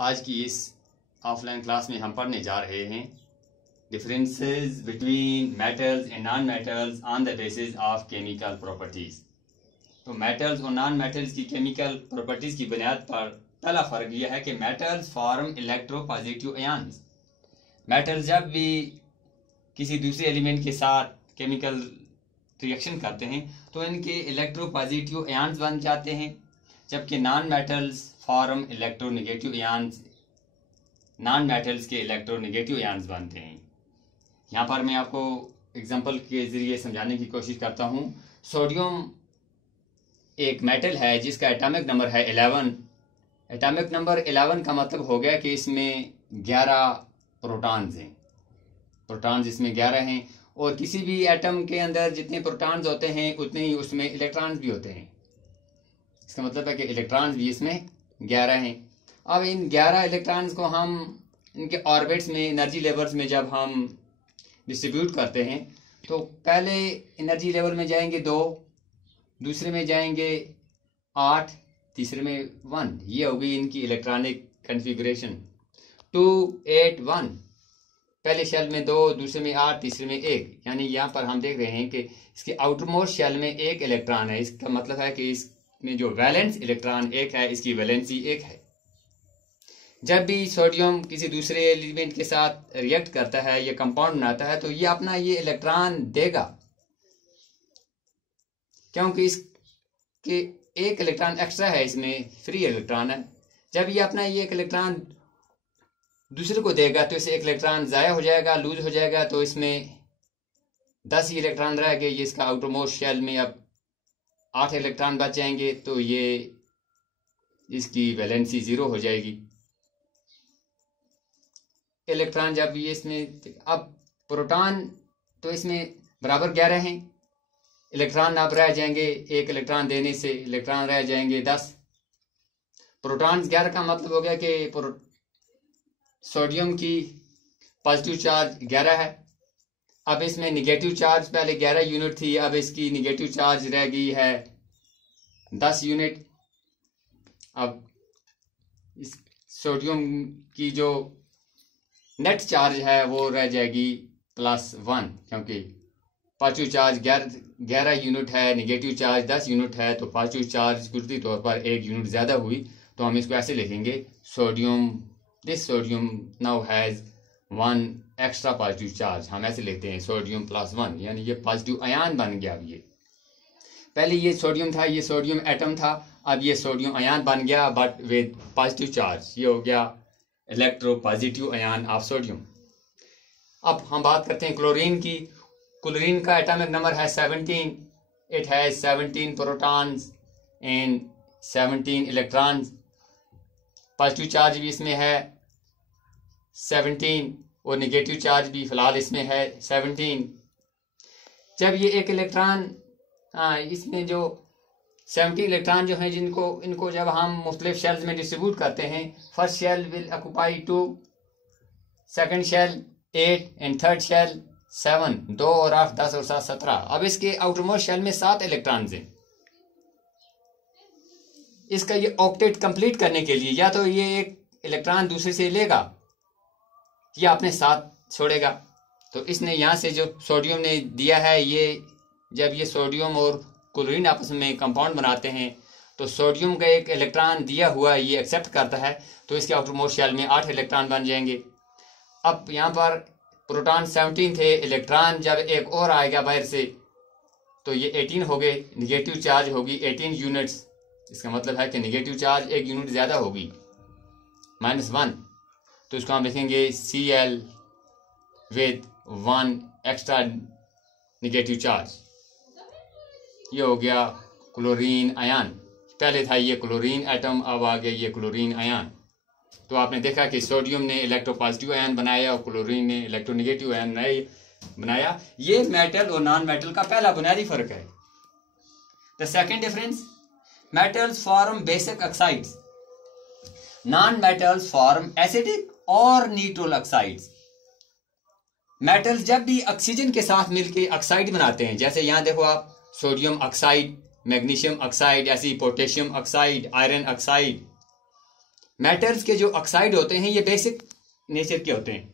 आज की इस ऑफलाइन क्लास में हम पढ़ने जा रहे हैं differences between metals and non metals on the basis of chemical properties. तो मेटल्स और नॉन मेटल्स की केमिकल प्रॉपर्टीज की बुनियाद पर पहला फर्क यह है कि metals form electropositive ions. Metals जब भी किसी दूसरे एलिमेंट के साथ केमिकल रिएक्शन करते हैं तो इनके इलेक्ट्रोपॉजिटिव आयन्स बन जाते हैं, जबकि non metals form electronegative ions. Non metals के इलेक्ट्रोनेगेटिव आयन्स बनते हैं। यहाँ पर मैं आपको एग्जांपल के जरिए समझाने की कोशिश करता हूँ। सोडियम एक मेटल है जिसका एटॉमिक नंबर है 11। एटॉमिक नंबर 11 का मतलब हो गया कि इसमें 11 प्रोटॉन्स हैं। प्रोटॉन्स इसमें 11 हैं और किसी भी एटम के अंदर जितने प्रोटॉन्स होते हैं उतने ही उसमें इलेक्ट्रॉन्स भी होते हैं। इसका मतलब है कि इलेक्ट्रॉन्स भी इसमें 11 हैं। अब इन 11 इलेक्ट्रॉन्स को हम इनके ऑर्बिट्स में एनर्जी लेवल्स में जब हम डिस्ट्रीब्यूट करते हैं तो पहले एनर्जी लेवल में जाएंगे 2, दूसरे में जाएंगे 8, तीसरे में 1। ये होगी इनकी इलेक्ट्रॉनिक कन्फिगरेशन 2, 8, 1। पहले शेल में 2, दूसरे में 8, तीसरे में 1। यानी यहाँ पर हम देख रहे हैं कि इसके आउटरमोस्ट शेल में 1 इलेक्ट्रॉन है। इसका मतलब है कि इसमें जो वैलेंस इलेक्ट्रॉन 1 है, इसकी वैलेंसी 1 है। जब भी सोडियम किसी दूसरे एलिमेंट के साथ रिएक्ट करता है या कंपाउंड बनाता है तो ये अपना ये इलेक्ट्रॉन देगा, क्योंकि इसके 1 इलेक्ट्रॉन एक्स्ट्रा है, इसमें फ्री इलेक्ट्रॉन है। जब ये अपना ये 1 इलेक्ट्रॉन दूसरे को देगा तो इसे 1 इलेक्ट्रॉन जाया हो जाएगा, लूज हो जाएगा, तो इसमें 10 इलेक्ट्रॉन रह गए। ये इसका आउटरमोस्ट शेल में अब 8 इलेक्ट्रॉन बच जाएंगे, तो ये इसकी वैलेंसी 0 हो जाएगी। इलेक्ट्रॉन जब ये इसमें, अब प्रोटॉन तो इसमें बराबर 11 हैं। इलेक्ट्रॉन अब रह जाएंगे 1 इलेक्ट्रॉन देने से इलेक्ट्रॉन रह जाएंगे 10। प्रोटॉन 11 का मतलब हो गया कि सोडियम की पॉजिटिव चार्ज 11 है। अब इसमें निगेटिव चार्ज पहले 11 यूनिट थी, अब इसकी निगेटिव चार्ज रह गई है 10 यूनिट। अब इस सोडियम की जो नेट चार्ज है वो रह जाएगी +1, क्योंकि पॉजिटिव चार्ज 11 यूनिट है, निगेटिव चार्ज 10 यूनिट है, तो पॉजिटिव चार्ज कुदरती तौर पर 1 यूनिट ज्यादा हुई। तो हम इसको ऐसे लिखेंगे, this sodium now has 1 extra positive charge. हम ऐसे लिखते हैं सोडियम +1, यानी ये पॉजिटिव आयन बन गया। अब ये पहले ये सोडियम था, ये सोडियम एटम था, अब ये सोडियम आयन बन गया बट विद पॉजिटिव चार्ज। ये हो गया इलेक्ट्रोपॉजिटिव आयन ऑफ सोडियम। अब हम बात करते हैं क्लोरीन की। क्लोरीन का एटॉमिक नंबर है 17। It has 17 protons and 17 electrons. Positive charge भी इसमें है 17 और नेगेटिव चार्ज भी फिलहाल इसमें है 17। जब ये 1 इलेक्ट्रॉन, इसमें जो 70 इलेक्ट्रॉन जो हैं इनको जब हम मुख्तलिफ शेल्स में डिस्ट्रीब्यूट करते हैं, first shell will occupy 2, second shell 8 and third shell 7। 2 और 8 10 और 7 17। अब इसके आउटरमोस्ट शेल में 7 इलेक्ट्रॉन्स हैं। इसका ये ऑक्टेट कंप्लीट करने के लिए या तो ये 1 इलेक्ट्रॉन दूसरे से लेगा या अपने साथ छोड़ेगा। तो इसने यहाँ से जो सोडियम ने दिया है, ये जब ये सोडियम और क्लोरीन आपस में कंपाउंड बनाते हैं तो सोडियम का 1 इलेक्ट्रॉन दिया हुआ ये एक्सेप्ट करता है, तो इसके आउटरमोस्ट शेल में 8 इलेक्ट्रॉन बन जाएंगे। अब यहाँ पर प्रोटॉन 17 थे, इलेक्ट्रॉन जब 1 और आएगा बाहर से तो ये 18 हो गए। निगेटिव चार्ज होगी 18 यूनिट्स। इसका मतलब है कि निगेटिव चार्ज 1 यूनिट ज्यादा होगी, -1। तो इसको हम लिखेंगे Cl with 1 extra negative charge. ये हो गया क्लोरीन आयन। पहले था ये क्लोरीन एटम, अब आ गया ये क्लोरीन आयन। तो आपने देखा कि सोडियम ने इलेक्ट्रोपॉजिटिव आयन बनाया और क्लोरीन ने इलेक्ट्रोनेगेटिव आयन बनाया। ये मेटल और नॉन मेटल का पहला बुनियादी फर्क है। The second difference, metals form basic oxides, non metals form acidic और न्यूट्रल ऑक्साइड्स। मेटल्स जब भी ऑक्सीजन के साथ मिलकर ऑक्साइड बनाते हैं, जैसे यहां देखो आप, सोडियम ऑक्साइड, मैग्नीशियम ऑक्साइड, ऐसी potassium oxide, iron oxide, metals के जो ऑक्साइड होते हैं ये बेसिक नेचर के होते हैं,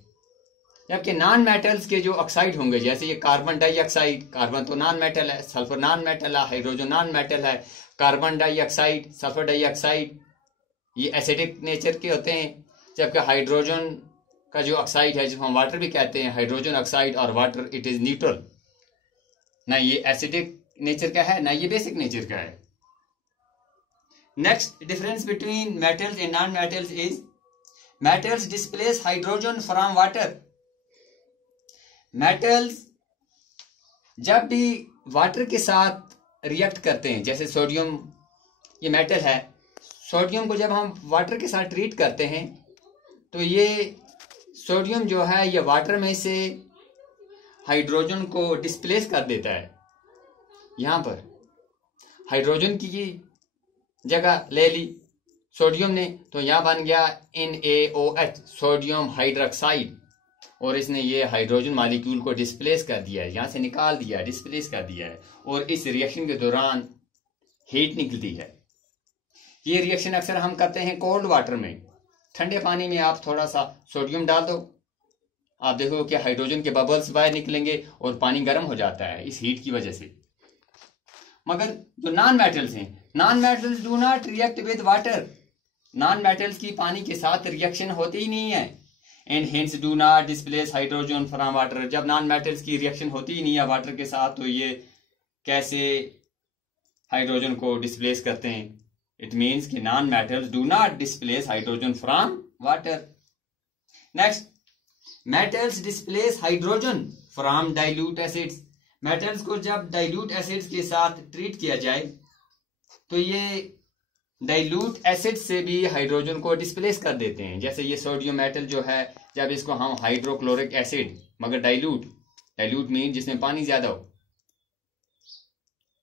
जबकि नॉन मेटल्स के जो ऑक्साइड होंगे, जैसे ये कार्बन डाइऑक्साइड, कार्बन तो नॉन मेटल है, सल्फर नॉन मेटल है, हाइड्रोजन नॉन मेटल है, कार्बन डाइऑक्साइड, सल्फर डाइऑक्साइड ये एसिडिक नेचर के होते हैं, जबकि हाइड्रोजन का जो ऑक्साइड है जिसको हम वाटर भी कहते हैं, हाइड्रोजन ऑक्साइड और वाटर इट इज न्यूट्रल, ना ये एसिडिक नेचर का है ना ये बेसिक नेचर का है। Next difference between metals and non metals is metals displace hydrogen from water. Metals जब भी वाटर के साथ रिएक्ट करते हैं, जैसे सोडियम ये मेटल है, सोडियम को जब हम वाटर के साथ ट्रीट करते हैं तो ये सोडियम जो है ये वाटर में से हाइड्रोजन को डिस्प्लेस कर देता है। यहाँ पर हाइड्रोजन की जगह ले ली सोडियम ने, तो यहाँ बन गया NaOH सोडियम हाइड्रोक्साइड, और इसने ये हाइड्रोजन मॉलिक्यूल को डिस्प्लेस कर दिया है, यहाँ से निकाल दिया है, डिस्प्लेस कर दिया है, और इस रिएक्शन के दौरान हीट निकलती है। ये रिएक्शन अक्सर हम करते हैं कोल्ड वाटर में। ठंडे पानी में आप थोड़ा सा सोडियम डाल दो, आप देखो कि हाइड्रोजन के बबल्स बाहर निकलेंगे और पानी गर्म हो जाता है इस हीट की वजह से। मगर जो नॉन मेटल्स हैं, non metals do not react with water, non metals की पानी के साथ रिएक्शन होती ही नहीं है, and hence do not displace hydrogen from water. जब नॉन मेटल्स की रिएक्शन होती ही नहीं है वाटर के साथ, तो ये कैसे हाइड्रोजन को डिस्प्लेस करते हैं? इट मीन्स कि non metals do not displace hydrogen from water. Next, metals displace hydrogen from dilute acids. Metals को जब डाइल्यूट एसिड्स के साथ ट्रीट किया जाए तो ये डाइल्यूट एसिड से भी हाइड्रोजन को डिस्प्लेस कर देते हैं। जैसे ये सोडियम मेटल जो है, जब इसको हम हाइड्रोक्लोरिक एसिड, मगर डाइल्यूट मीन जिसमें पानी ज्यादा हो,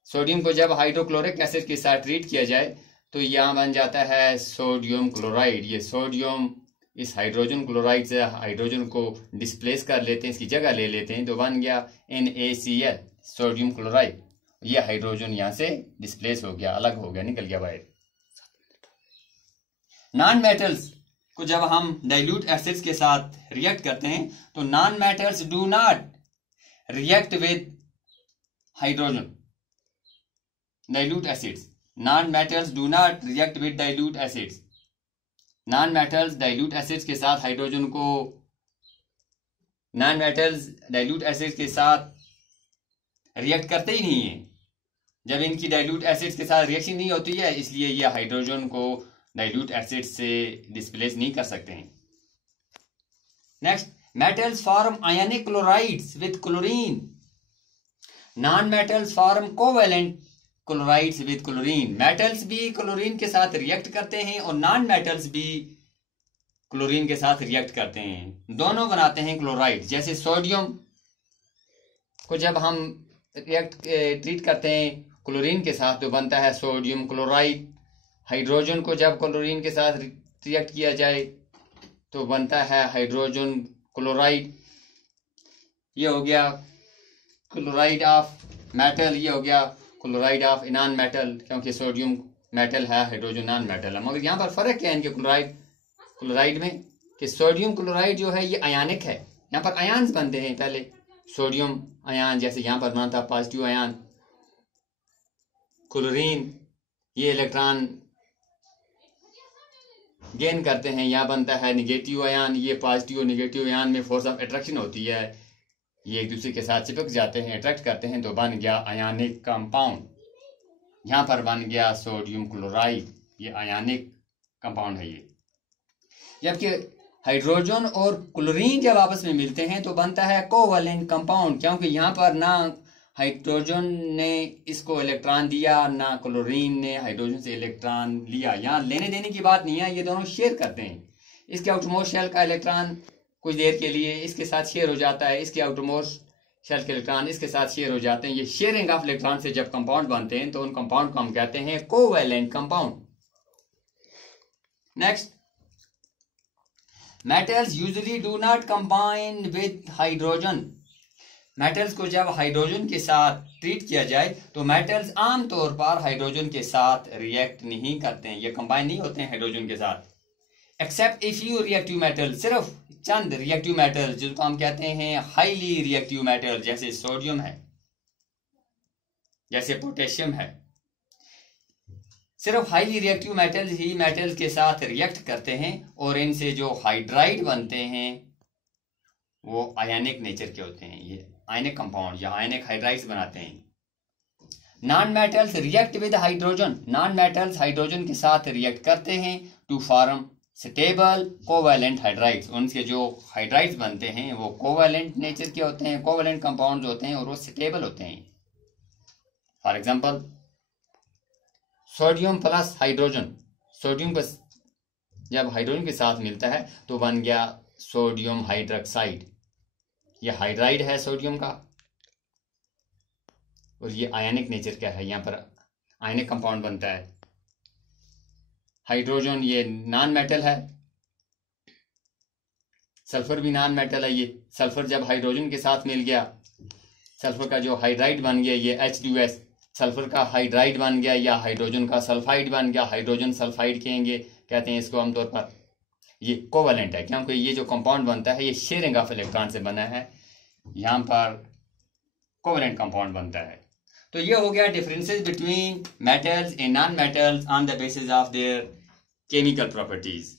सोडियम को जब हाइड्रोक्लोरिक एसिड के साथ ट्रीट किया जाए तो यहाँ बन जाता है सोडियम क्लोराइड। ये सोडियम इस हाइड्रोजन क्लोराइड से हाइड्रोजन को डिस्प्लेस कर लेते हैं, इसकी जगह ले लेते हैं, तो बन गया NaCl सोडियम क्लोराइड। ये हाइड्रोजन यहाँ से डिस्प्लेस हो गया, अलग हो गया, निकल गया बाहर। नॉन मेटल्स को जब हम डाइल्यूट एसिड्स के साथ रिएक्ट करते हैं तो non metals do not react with hydrogen dilute acids. Non metals do not react with dilute acids. Non metals dilute acids के साथ हाइड्रोजन को, नॉन मेटल्स डाइल्यूट एसिड्स के साथ रिएक्ट करते ही नहीं है। जब इनकी डाइल्यूट एसिड्स के साथ रिएक्शन नहीं होती है, इसलिए ये हाइड्रोजन को डाइल्यूट एसिड से डिस्प्लेस नहीं कर सकते हैं। Next, metals form ionic chlorides with chlorine. Non metals form covalent chlorides with chlorine. Metals भी क्लोरीन के साथ रिएक्ट करते हैं और नॉन मेटल्स भी क्लोरीन के साथ रिएक्ट करते हैं, दोनों बनाते हैं क्लोराइड। जैसे सोडियम को जब हम ट्रीट करते हैं क्लोरीन के साथ तो बनता है सोडियम क्लोराइड। हाइड्रोजन को जब क्लोरीन के साथ रिएक्ट किया जाए तो बनता है हाइड्रोजन क्लोराइड। ये हो गया क्लोराइड ऑफ मेटल, ये हो गया क्लोराइड ऑफ नॉन मेटल, क्योंकि सोडियम मेटल है, हाइड्रोजन नॉन मेटल है। मगर यहाँ पर फर्क क्या है इनके क्लोराइड में कि सोडियम क्लोराइड जो है ये आयनिक है, यहाँ पर आयन्स बनते हैं। पहले सोडियम आयन, जैसे यहाँ पर बना था पॉजिटिव आयन। क्लोरीन ये इलेक्ट्रॉन गेन करते हैं, यहाँ बनता है निगेटिव आयन। ये पॉजिटिव और निगेटिव आयन में फोर्स ऑफ अट्रैक्शन होती है, ये एक दूसरे के साथ चिपक जाते हैं, अट्रैक्ट करते हैं, तो बन गया आयनिक कंपाउंड। यहाँ पर बन गया सोडियम क्लोराइड, ये आयनिक कंपाउंड है ये। जबकि हाइड्रोजन और क्लोरीन जब आपस में मिलते हैं तो बनता है कोवेलेंट कंपाउंड, क्योंकि यहाँ पर ना हाइड्रोजन ने इसको इलेक्ट्रॉन दिया ना क्लोरीन ने हाइड्रोजन से इलेक्ट्रॉन लिया। यहाँ लेने देने की बात नहीं है, ये दोनों शेयर करते हैं। इसके आउटरमोस्ट शेल का इलेक्ट्रॉन कुछ देर के लिए इसके साथ शेयर हो जाता है, इसके आउटरमोस्ट शेल के इलेक्ट्रॉन इसके साथ शेयर हो जाते हैं। ये शेयरिंग ऑफ इलेक्ट्रॉन से जब कंपाउंड बनते हैं तो उन कंपाउंड को हम कहते हैं covalent compound. Next, metals usually do not combine with hydrogen. Metals को जब हाइड्रोजन के साथ ट्रीट किया जाए तो मेटल्स आमतौर पर हाइड्रोजन के साथ रिएक्ट नहीं करते हैं, ये कंबाइन नहीं होते हैं हाइड्रोजन के साथ। Except a few reactive metal, सिर्फ चंद रिएक्टिव मेटल जिसको हम कहते हैं हाईली रिएक्टिव मेटल, जैसे सोडियम है, जैसे पोटेशियम है, सिर्फ हाईली रिएक्टिव मेटल्स ही मेटल्स के साथ रिएक्ट करते हैं और इनसे जो हाइड्राइड बनते हैं वो आयनिक नेचर के होते हैं। ये आयनिक कंपाउंड या आयनिक हाइड्राइड्स बनाते हैं। Non metals react with hydrogen, non metals hydrogen के साथ रिएक्ट करते हैं to form stable covalent hydrides. उनके जो हाइड्राइड्स बनते हैं वो कोवैलेंट नेचर के होते हैं, कोवैलेंट कंपाउंड्स होते हैं और वो स्टेबल होते हैं। For example sodium plus hydrogen, sodium जब हाइड्रोजन के साथ मिलता है तो बन गया सोडियम हाइड्रोक्साइड। ये हाइड्राइड है सोडियम का और ये आयनिक नेचर का है, यहाँ पर आयनिक कंपाउंड बनता है। हाइड्रोजन ये नॉन मेटल है, सल्फर भी नॉन मेटल है। ये सल्फर जब हाइड्रोजन के साथ मिल गया, सल्फर का जो हाइड्राइड बन गया ये H2S, सल्फर का हाइड्राइड बन गया या हाइड्रोजन का सल्फाइड बन गया, हाइड्रोजन सल्फाइड कहते हैं इसको आमतौर पर। ये कोवैलेंट है क्योंकि ये जो कंपाउंड बनता है ये शेयरिंग ऑफ इलेक्ट्रॉन से बना है, यहाँ पर कोवैलेंट कंपाउंड बनता है। तो ये हो गया differences between metals and non metals on the basis of their chemical properties.